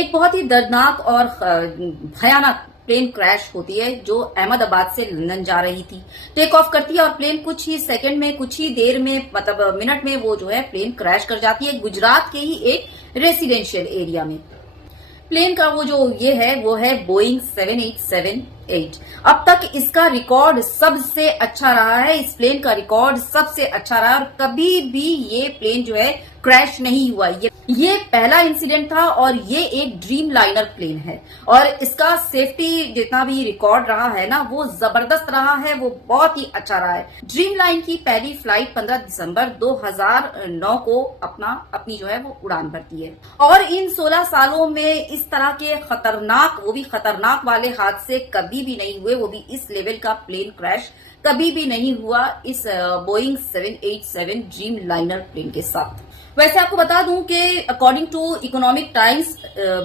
एक बहुत ही दर्दनाक और भयानक प्लेन क्रैश होती है जो अहमदाबाद से लंदन जा रही थी। टेक ऑफ करती है और प्लेन कुछ ही सेकंड में, कुछ ही देर में, मतलब मिनट में वो जो है प्लेन क्रैश कर जाती है गुजरात के ही एक रेसिडेंशियल एरिया में। प्लेन का वो जो ये है वो है बोइंग 7878। अब तक इसका रिकॉर्ड सबसे अच्छा रहा है। इस प्लेन का रिकॉर्ड सबसे अच्छा रहा और कभी भी ये प्लेन जो है क्रैश नहीं हुआ। ये पहला इंसिडेंट था और ये एक ड्रीम लाइनर प्लेन है और इसका सेफ्टी जितना भी रिकॉर्ड रहा है ना वो जबरदस्त रहा है, वो बहुत ही अच्छा रहा है। ड्रीम लाइन की पहली फ्लाइट 15 दिसंबर 2009 को अपनी जो है वो उड़ान भरती है और इन 16 सालों में इस तरह के खतरनाक, वो भी खतरनाक वाले हादसे कभी भी नहीं हुए, वो भी इस लेवल का प्लेन क्रैश कभी भी नहीं हुआ इस बोइंग 787 ड्रीम लाइनर प्लेन के साथ। वैसे आपको बता दूं कि according to Economic Times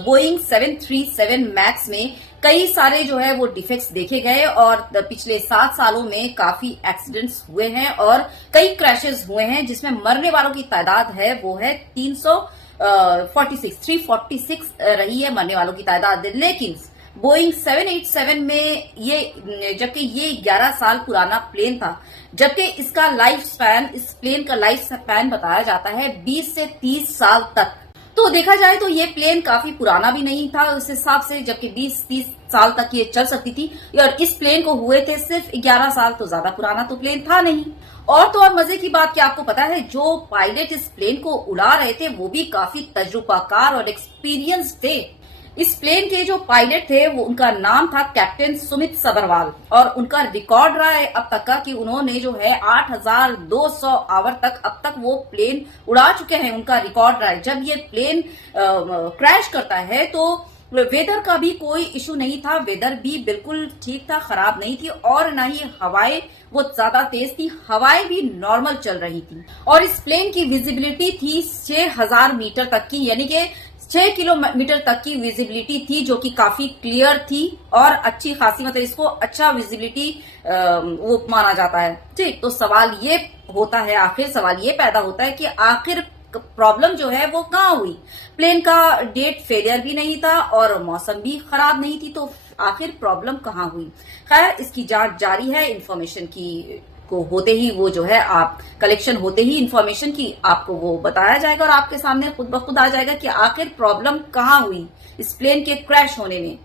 Boeing 737 max में कई सारे जो है वो डिफेक्ट्स देखे गए और पिछले 7 सालों में काफी एक्सीडेंट्स हुए हैं और कई क्रैशेस हुए हैं जिसमें मरने वालों की तादाद है वो है 346 रही है मरने वालों की तादाद। लेकिन बोइंग 787 में ये, जबकि ये 11 साल पुराना प्लेन था, जबकि इसका लाइफ स्पैन, इस प्लेन का लाइफ स्पैन बताया जाता है 20 से 30 साल तक। तो देखा जाए तो ये प्लेन काफी पुराना भी नहीं था उस हिसाब से, जबकि 20-30 साल तक ये चल सकती थी और इस प्लेन को हुए थे सिर्फ 11 साल, तो ज्यादा पुराना तो प्लेन था नहीं। और तो और मजे की बात क्या आपको पता है, जो पायलट इस प्लेन को उड़ा रहे थे वो भी काफी तजुर्बाकार और एक्सपीरियंस थे। इस प्लेन के जो पायलट थे वो, उनका नाम था कैप्टन सुमित सबरवाल और उनका रिकॉर्ड रहा है अब तक का कि उन्होंने जो है 8200 आवर तक अब तक वो प्लेन उड़ा चुके हैं, उनका रिकॉर्ड रहा है। जब ये प्लेन क्रैश करता है तो वेदर का भी कोई इशू नहीं था, वेदर भी बिल्कुल ठीक था, खराब नहीं थी और ना ही हवाएं वो ज्यादा तेज थी, हवाएं भी नॉर्मल चल रही थी और इस प्लेन की विजिबिलिटी थी 6000 मीटर तक की, यानी कि 6 किलोमीटर तक की विजिबिलिटी थी जो कि काफी क्लियर थी और अच्छी खासी, मतलब इसको अच्छा विजिबिलिटी वो माना जाता है। ठीक, तो सवाल ये होता है, आखिर सवाल ये पैदा होता है कि आखिर प्रॉब्लम जो है वो कहाँ हुई। प्लेन का डेट फेलियर भी नहीं था और मौसम भी खराब नहीं थी, तो आखिर प्रॉब्लम कहाँ हुई। खैर, इसकी जांच जारी है। इंफॉर्मेशन की को होते ही वो जो है आप कलेक्शन होते ही इंफॉर्मेशन की आपको वो बताया जाएगा और आपके सामने खुद ब खुद आ जाएगा कि आखिर प्रॉब्लम कहाँ हुई इस प्लेन के क्रैश होने में।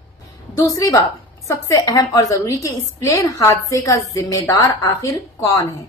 दूसरी बात सबसे अहम और जरूरी कि इस प्लेन हादसे का जिम्मेदार आखिर कौन है,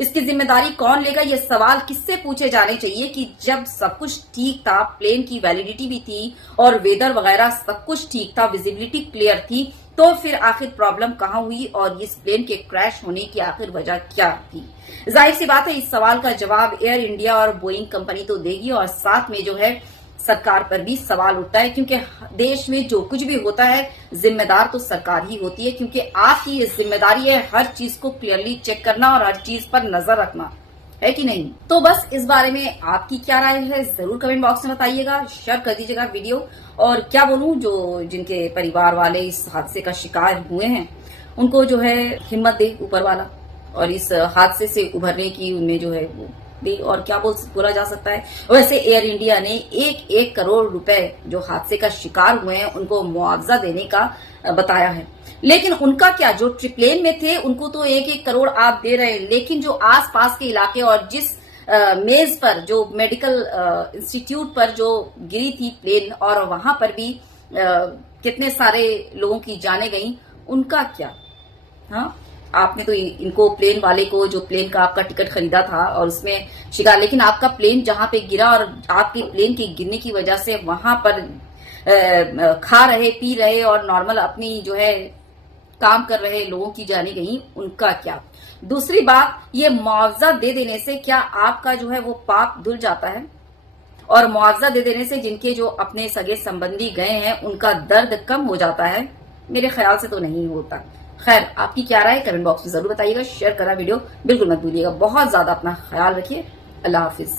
इसकी जिम्मेदारी कौन लेगा, ये सवाल किससे पूछे जाने चाहिए कि जब सब कुछ ठीक था, प्लेन की वैलिडिटी भी थी और वेदर वगैरह सब कुछ ठीक था, विजिबिलिटी क्लियर थी, तो फिर आखिर प्रॉब्लम कहाँ हुई और इस प्लेन के क्रैश होने की आखिर वजह क्या थी। जाहिर सी बात है इस सवाल का जवाब एयर इंडिया और बोइंग कंपनी तो देगी और साथ में जो है सरकार पर भी सवाल उठता है, क्योंकि देश में जो कुछ भी होता है जिम्मेदार तो सरकार ही होती है, क्योंकि आपकी ये जिम्मेदारी है हर चीज को क्लियरली चेक करना और हर चीज पर नजर रखना, है कि नहीं। तो बस इस बारे में आपकी क्या राय है जरूर कमेंट बॉक्स में बताइएगा, शेयर कर दीजिएगा वीडियो। और क्या बोलूं, जो जिनके परिवार वाले इस हादसे का शिकार हुए हैं उनको जो है हिम्मत दे ऊपर वाला और इस हादसे से उभरने की उनमें जो है वो दे, और क्या बोला जा सकता है। वैसे एयर इंडिया ने 1 करोड़ रुपए जो हादसे का शिकार हुए हैं उनको मुआवजा देने का बताया है, लेकिन उनका क्या, जो ट्रिप्लेन में थे उनको तो 1 करोड़ आप दे रहे हैं, लेकिन जो आसपास के इलाके और जिस मेज पर, जो मेडिकल इंस्टीट्यूट पर जो गिरी थी प्लेन और वहां पर भी कितने सारे लोगों की जाने गई, उनका क्या। हाँ, आपने तो इनको, प्लेन वाले को, जो प्लेन का आपका टिकट खरीदा था और उसमें शिकार, लेकिन आपका प्लेन जहां पे गिरा और आपके प्लेन के गिरने की वजह से वहां पर खा रहे, पी रहे और नॉर्मल अपनी जो है काम कर रहे लोगों की जाने गई, उनका क्या। दूसरी बात, ये मुआवजा दे देने से क्या आपका जो है वो पाप धुल जाता है, और मुआवजा दे देने से जिनके जो अपने सगे संबंधी गए हैं उनका दर्द कम हो जाता है, मेरे ख्याल से तो नहीं होता। खैर, आपकी क्या राय कमेंट बॉक्स में जरूर बताइएगा, शेयर करना वीडियो बिल्कुल मत भूलिएगा। बहुत ज्यादा अपना ख्याल रखिए। अल्लाह हाफिज।